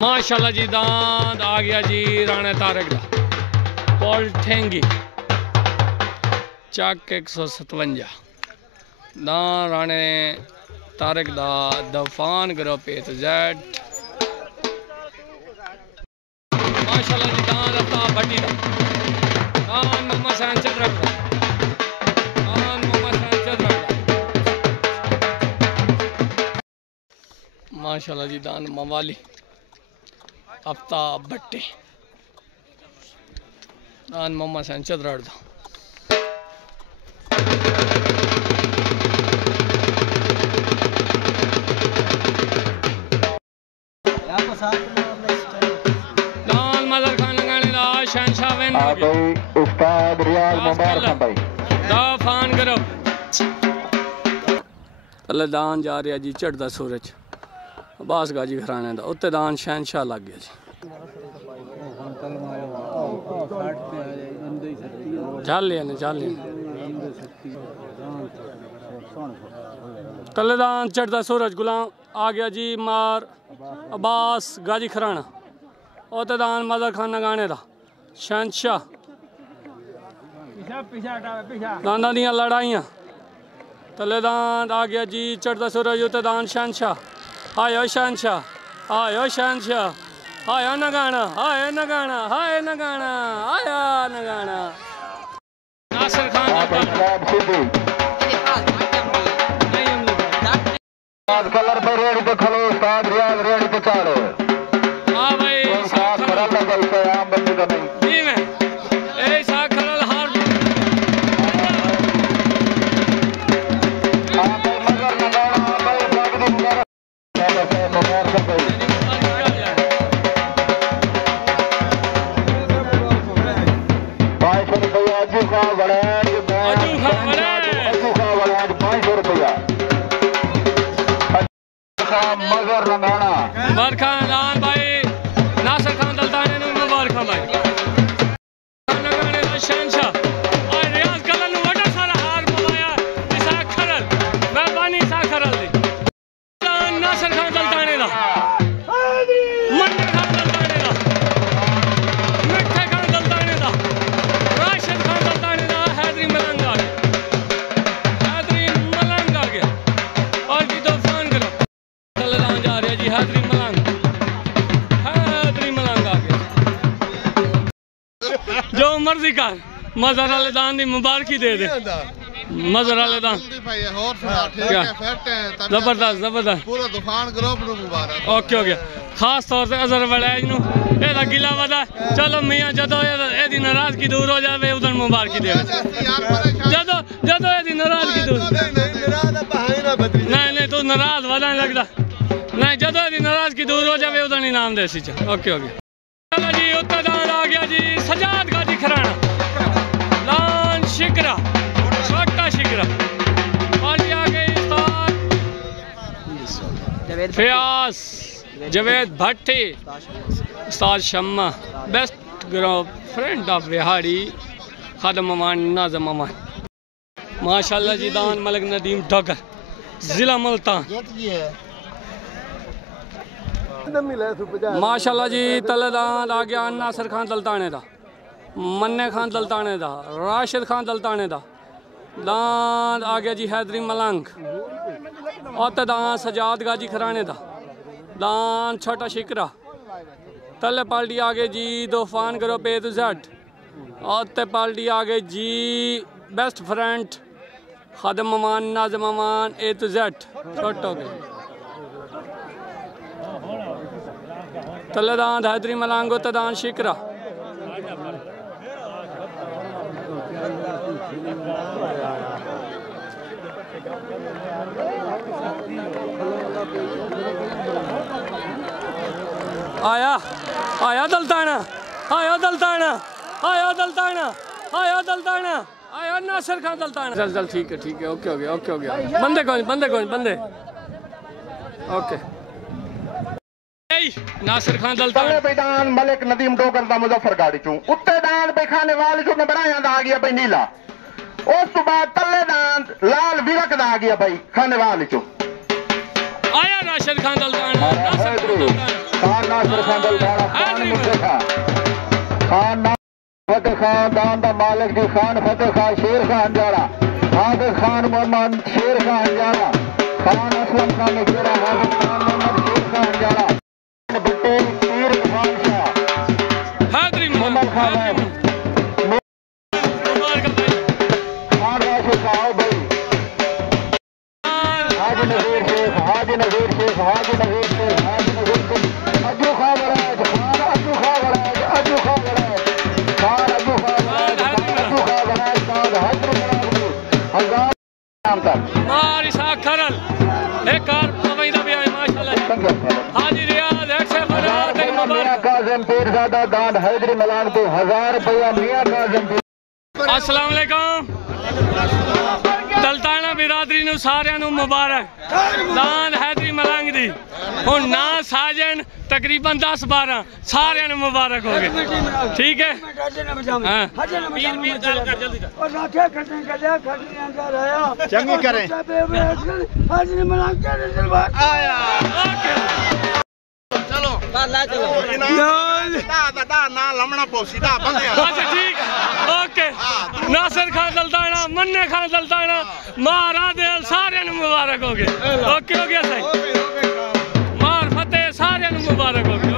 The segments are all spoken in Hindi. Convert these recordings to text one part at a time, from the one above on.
माशाल्लाह जी दांत आ गया जी राणे तारक दा पॉल ठेंगी चक 157 दां राणे तारक दा दफान ग्रुप ए तो जेड माशाल्लाह जी दां रफ्ता भट्टी दा दां मोहम्मद सैन चदरक दा माशाल्लाह जी दान मवाली आफ्ताब भट्टे दान मोहम्मद सैन चदरक दा दान मजर खान लगाने दा शहनशाह वेन हो गया उस्ताद रियाज मुबारक भाई दाफान करो अल्लाह दान जा रहा जी चढ़दा सूरज अब्बास गाजी घराने दा उत्ते दान शहनशाह लग गया जी चल तले दान चढ़दा सूरज गुलाम आ गया जी मार अब्बास गाजी खराना उत्ते दान मजर खान गाने दा शहनशाह दाना दियां लड़ाइयां तले दान आ गया जी चढ़दा सूरज उत्ते दान शहनशाह आयो शहनशाह आयो शहनशाह आयो नगाना आयो नगाना आयो नगाना आया नगाना नासिर खान कलर पे रेडी पे खलो उस्ताद रियाज रेडी पे चाड़ो हां भाई खरा लगल पे आम बंदी का नहीं जी मैं ए सा खरल हार मगर लगाना भाई बागदी मुबारक मगर रंगाना मुबारक लाल भाई नासिर खान दलताने ने मुबारक भाई लगाने दा शहनशाह और रियाज कलन नु वडा सारा हार पवाया इसा खरल मेहरबानी इसा खरल दी नासिर खान दलताने दा मन्ने खान दलताने दा मिठे खान दलताने दा राशिद खान दलताने दा हैदरी मलंग आ गया और की तूफान करो जा रहे जी हैदरी मलंग आ गया जो मर्जी कर मजर वाले दान दी मुबारकी दे दे मजर वाले दान जबरदस्त जबरदस्त पूरा तूफान ग्रुप नु मुबारक ओके हो गया खास तौर से अजहर वलैज नु एदा गिला वदा चलो मियां जदों एदी नाराजगी दूर हो जावे उधर मुबारकी दे जदों जदों एदी नाराजगी दूर नहीं तू नाराज वदा नहीं लगदा नहीं जदों एदी नाराजगी दूर हो जावे उधर इनाम दे सी ओके हो गया चलो जी उत्ते दान आ गया जी सजाद गाजी खराना लान शिकरा छोटा शिकरा और आ गए उस्ताद फयाज जवेद भट्टी उस्ताद Shamma best group friend of Bihari Khadam Aman Nazam Aman माशाल्लाह जी दान मलिक नदीम डगर जिला मुल्तान माशाल्लाह जी तलेदान आ गया नासिर खान दलताने दा मन्ने खान दलताने दा राशिद खान दलताने दा दान आ गया जी हैदरी मलंग और दान सजाद गाजी खराने दा दान छोटा शिकरा तले पार्टी आ गए जी तूफान करो पे टू जेड और पार्टी आ गए जी best friend Khadam Aman Nazam Aman A to Z छोट हो गए तलेदान हैदरी मलंग तदान शिकरा आया आया दलताना आया दलताना आया दलताना आया दलताना आया नासिर खान दलताना चल चल ठीक है ओके हो गया बंदे कौन बंदे ओके नासिर खान दलताना बेदान मलिक नदीम डोगर दा मुजफ्फरगढ़ चों उत्ते दान बेखाने वाले चों नबराया दा आ गया भाई नीला उस तो बाद तले दान लाल विरक दा आ गया भाई खाने वाले चों आया नासिर खान दलताना खान नासिर खान दलदाना खान मुस्तफा खान फतेह खान दान दा मालिक जी खान फतेह खान शेर खान जाड़ा हाफिज खान मोहम्मद शेर खान जाड़ा खान असलम खान निगरा हाफिज खान मोहम्मद शेर खान जाड़ा भट्टे पीर खान शाह हैदरी मोहम्मद खान खान राशिद साहब भाई हाजी नजीर शेख हाजी नजीर शेख हाजी नजीर शेख हाजी नजीर शेख अज्जू खा बड़ाज खान अज्जू खा बड़ाज अज्जू खा बड़ाज खान अज्जू खा बड़ाज अज्जू खा बड़ाज खान हैदरी बड़ाज हजार नाम तक मारिसा खरल एक कार पवैदा भी है माशाल्लाह हाजी रियाज एक से बड़ा दिन मियां मुबारक काज़िम पीरज़ादा दान हैदरी मलांग तो 1000 रुपया मियां काज़िम अस्सलाम वालेकुम दलताना बिरादरी नु सारियां नु मुबारक दान हैदरी मलंग दी हुण ना साजन तकरीबन 10-12 सारियां नु मुबारक हो गए ठीक है हां चंगी करें चलो ना लमना पोसी दा बंदे अच्छा ठीक ओके नासिर खान दलताना मन्ने खान दलताना मारा दिल सारियां नु मुबारक हो गए ओके हो गया सही मार फतेह सारियां नु मुबारक हो गए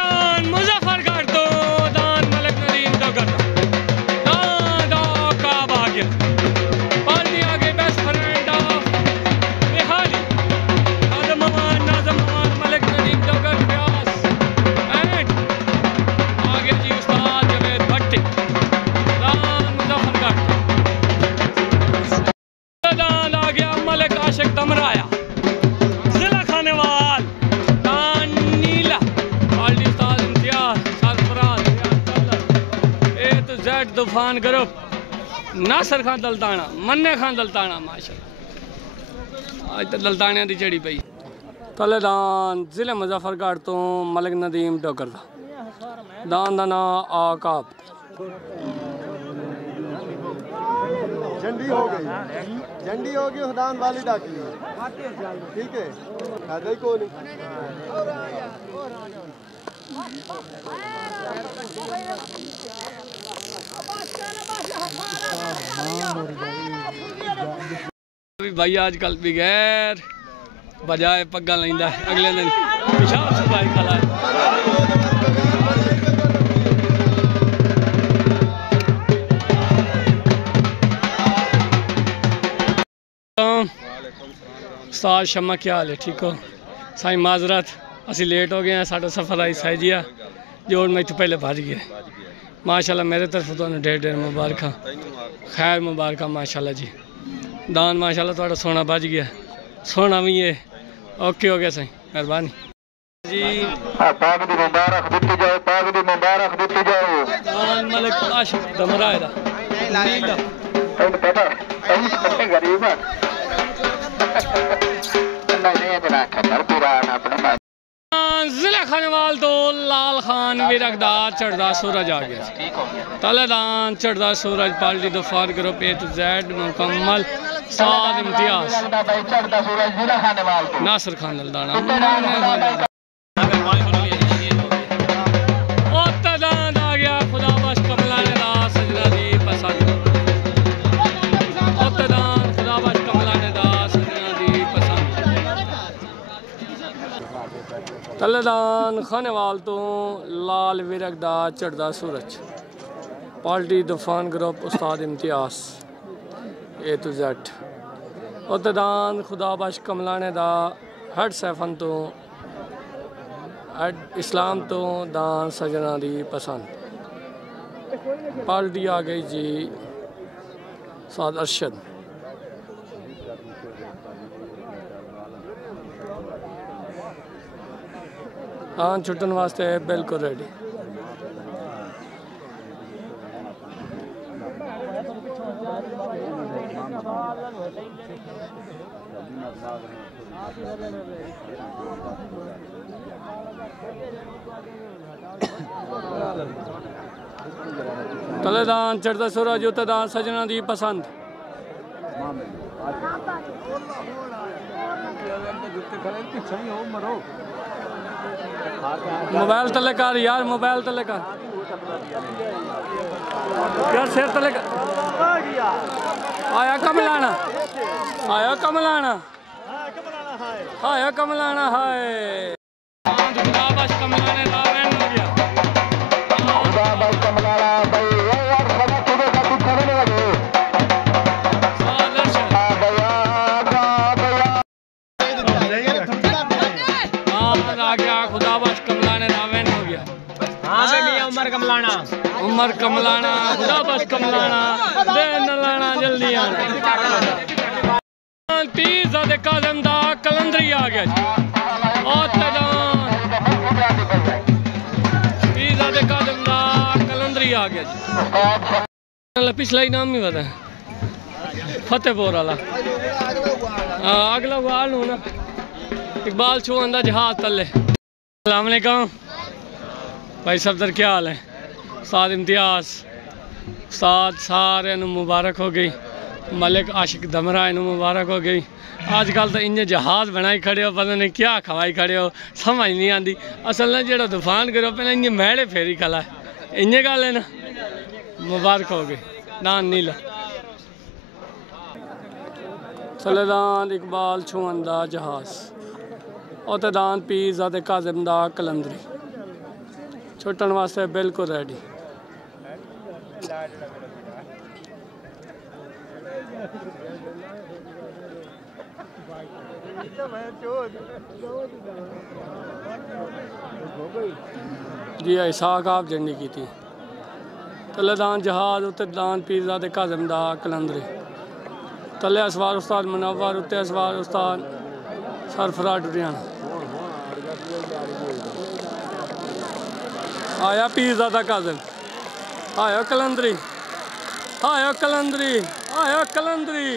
दान मुजफ्फरगढ़ तो दान मलिक नदीम डगर दान का भाग्य पार्टी आगे बेस्ट फ्रेंड ऑफ निहाली आजम अमान मलिक नदीम डगर प्यास एंड आगे जी उस्ताद जवेद भट्टी दान मुजफ्फरगढ़ दान आ गया मलिक आशिक तमराया जिला खानेवाल दान नीला पार्टी उस्ताद इम्तियाज सरफराज ए तो जेड तूफान ग्रुप नासिर खान दलताना मन्ने खान दलताना माशाल्लाह आज तो दलतानिया दी चढ़ी पई तलेदान जिले मुजफ्फरगढ़ तो मलिक नदीम डोगर दा दान दा ना आकाब झंडी हो गई हुदान वालिदा की ठीक है खादा ही को नहीं भाई आजकल बगैर बजाए पग्गा लेंदा अगले दिन पेशाब सफाई खला उस्ताद शम्मा क्या हाल है ठीक हो साई माजरत असी लेट हो गए हैं साढ़ा सफ़र आई सैजिया जोड़ मैं पहले भज गया माशाल्लाह मेरे तरफ तो ढेर ढेर मुबारक खैर मुबारक माशाल्लाह जी दान माशाल्लाह थोड़ा सोना बज गया सोना भी है ओके हो गया सही मेहरबानी जी पाग दी मुबारक दित्ती जाओ पाग दी मुबारक दित्ती जाओ दान मलिक आशिक दमराए दा नीला पता गरीब है नहीं तेरा खबर पूरा अपने जिला खानेवाल तो लाल खान विरकदा चढ़दा सूरज आ गया तलेदान चढ़दा सूरज पार्टी तूफान ग्रुप ए टू जेड मुकम्मल साद इम्तियाज नासिर खान दलदाना आ गया खुदा बश कमलाने दा सजना दी पसंद खुदा बश कमलाने दा सजना दी पसंद तलेदान खानेवाल तो लाल विरकदा चढ़दा सूरज पार्टी तूफान group Ustad Imtiaz A to Z उत्तदान खुदा बश कमलाने दा हेड सैफन तो हेड इस्लाम तो दान सजना दी पसंद पार्टी आ गई जी साद अरशद हाँ छुट्टन वास्ते बिल्कुल रेडी तलेदान चढ़ता सूरज उत्तदान सजना दी पसंद मोबाइल तले कर यार, मोबाइल तले कर यार, सिर तले कर। आया कमलाना, आया कमलाना, आया कमलाना। हाय खुदाबश कमलाने दा वैन हो गया। खुदाबश कमलाना भाई यार सदा सुबह का कुछ करने लगे। आ गया खुदाबश कमलाने दा वैन हो गया। उमर कमलाना, उमर कमलाना, खुदाबश कमलाना, दे न लाना जल्दी आना। पीज़ा दे काज़म दा कलंदरी आ गया जी। और पीज़ा दे काज़म दा कलंदरी आ गया जी। पिछला ही नाम नहीं पता है, फतेहपुर वाला। अगला वाल हूँ ना, इकबाल छू आंदा जहाज तले। अस्सलाम वालेकुम भाई सफदर, क्या हाल है? उस्ताद इम्तियाज, उस्ताद सारे मुबारक हो गई। मलिक आशिक दमरा इनू मुबारक हो गई। आजकल तो इन्ने जहाज बनाई खड़े हो, पता नहीं क्या खवाई खड़े हो, समझ नहीं आती। असल ना जो तूफान करो पे इन्ने मैड़े फेरी खला है, इन्ने गल है ना। मुबारक हो गई नान नीला सलेदान इकबाल छुअंदा जहाज और दान पीज़ा दे काज़म दा कलंदरी छुट्टन वास्ते बिल्कुल रेडी। जी इसाक आप जर्नी की थी। तले दान जहाज उत्ते दान पीज़ा दे काज़म दा कलंदरी। तले असवार उस्ताद मुनव्वर, उत्ते असवार उस्ताद सरफराज डुडियाना। आया पीज़ा दा काज़म, आया कलंदरी, आया कलंदरी, आया कलंदरी,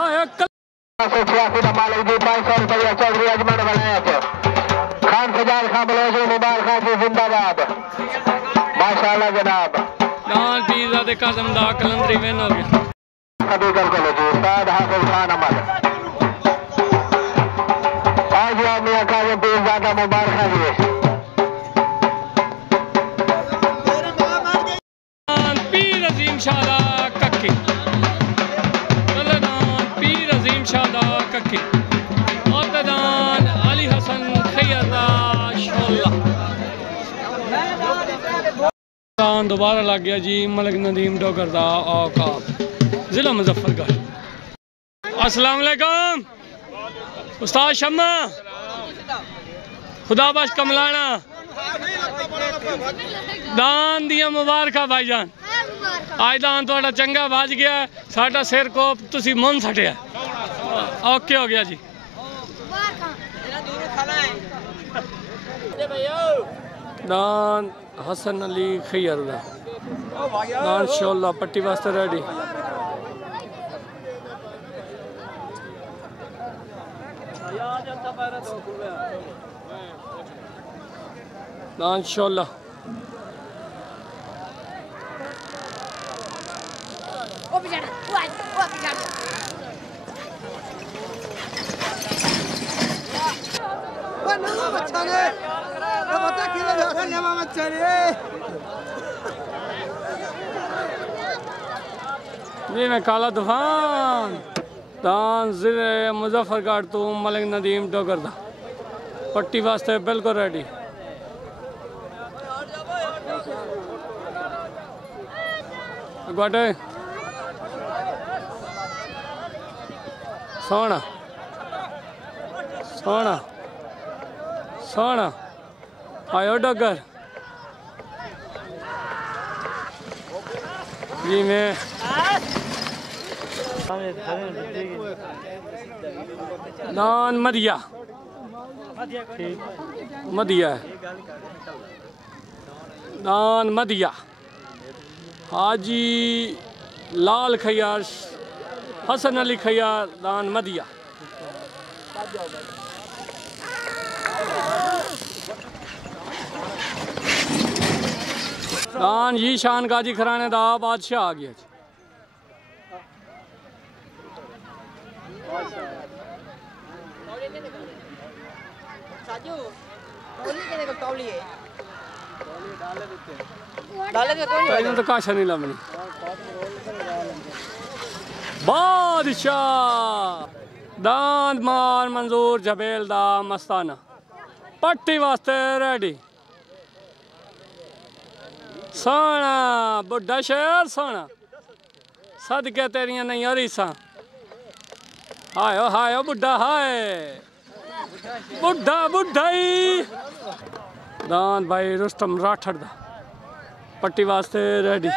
आया मालिक जी 500 रुपया चौधरी अजमल वलायत खान सजाद खान बलोच मुबारक खान जी जिंदाबाद माशाल्लाह जनाब। दान पीज़ा दे काज़म दा कलंदरी विन हो गया। कभी कर चलो जी उस्ताद हाफिज खान अमल आज या मियां काज़म पीज़ा दा मुबारक खान जी। पीर अजीम शादा कक्की, पीर अजीम शादा कक्की और दान अली हसन खैरा शोला। दान दोबारा लग गया जी मलिक नदीम डोगर दा औकाब जिला मुजफ्फरगढ़। अस्सलाम वालेकुम उस्ताद शम्मा, खुदाबश कमलाना, दान दिया मुबारका भाईजान। आज दान थोड़ा चंगा बज गया, साडा सिर को तुसी मुन सटिया, ओके हो गया जी। दान हसन अली खैर दा दान शोला पट्टी वास्ते रेडी। दान शोला जी मैं काला तूफान दान जिले मुजफ्फरगढ़ तो मलिक नदीम डोगर दा पट्टी वास्ते बिल्कुल रेडी। गुड सोना सोना सोना आयो डोगर जी। मैं दान मदिया मदिया दान मदिया हाजी लाल खैयार हसन अली खैयार दान मदिया। दान जी शान गाजी खराने दा बादशाह आ गया। तैनूं तो काशा नहीं लभनी बादशाह दांद मार मंजूर जबेल दा मस्ताना पट्टी वास्ते रेडी सोना बुढ़ा शेर सोना सदके तेरिया नहीं रीसा हाय बुढ़ा हाय बुढ़ा बुढ़ा ही दांद भाई रुस्तम राठड़ दा पट्टी वास्ते रेडी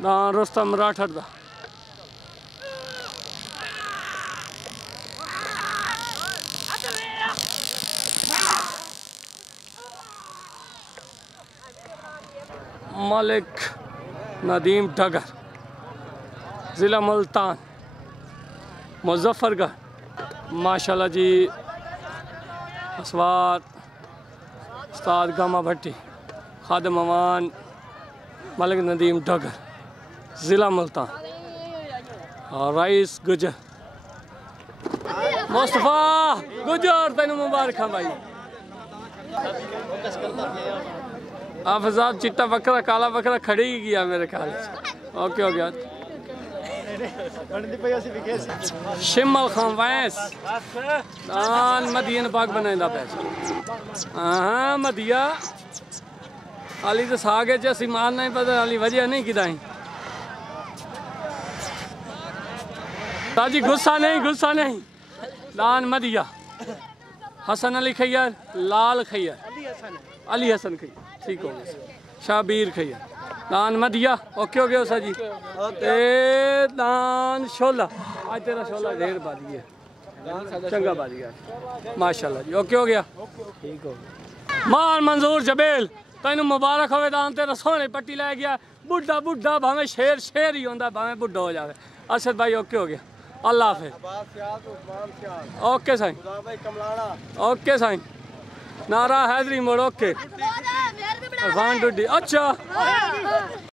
दांद रुस्तम राठड़ दा मलिक नदीम डगर ज़िला मुल्तान मुजफ्फरगढ़ माशाल्लाह जी असवार उस्ताद गामा भट्टी खादिम अमान मलिक नदीम डगर ज़िला मुल्तान और रईस गुजर मुस्तफ़ा गुजर तेन मुबारक भाई आफजाब चिट्टा बकरा काला बकरा खड़ी ही गया मेरे ख्याल से ओके हो गया शिमल खान वैस दान मदियन पाक बनाइंदा पैसा हाँ मदिया अली तो सागे च असी मारना ही पता अली वजह नहीं किदाई ताजी गुस्सा नहीं दान मदिया हसन अली खैयर लाल खैयर अली हसन खैयर ठीक हो गया शाबीर खैया दान मदिया ओके हो गया जी ए दान शोला आज तेरा शोला ढेर बाजी है चंगा बाजी है माशाल्लाह जी ओके हो गया ठीक हो गया मार मंजूर जबेल तेन मुबारक होवे दान तेरा सोने पट्टी लै गया बुढ़ा बुढ़ा भावें शेर शेर ही होंदा भावें बुढ़ा हो जावे अरशद भाई ओके हो गया अल्लाह हाफिज़ ओके साईं ओके साईं नारा हैदरी मोड़ ओके अच्छा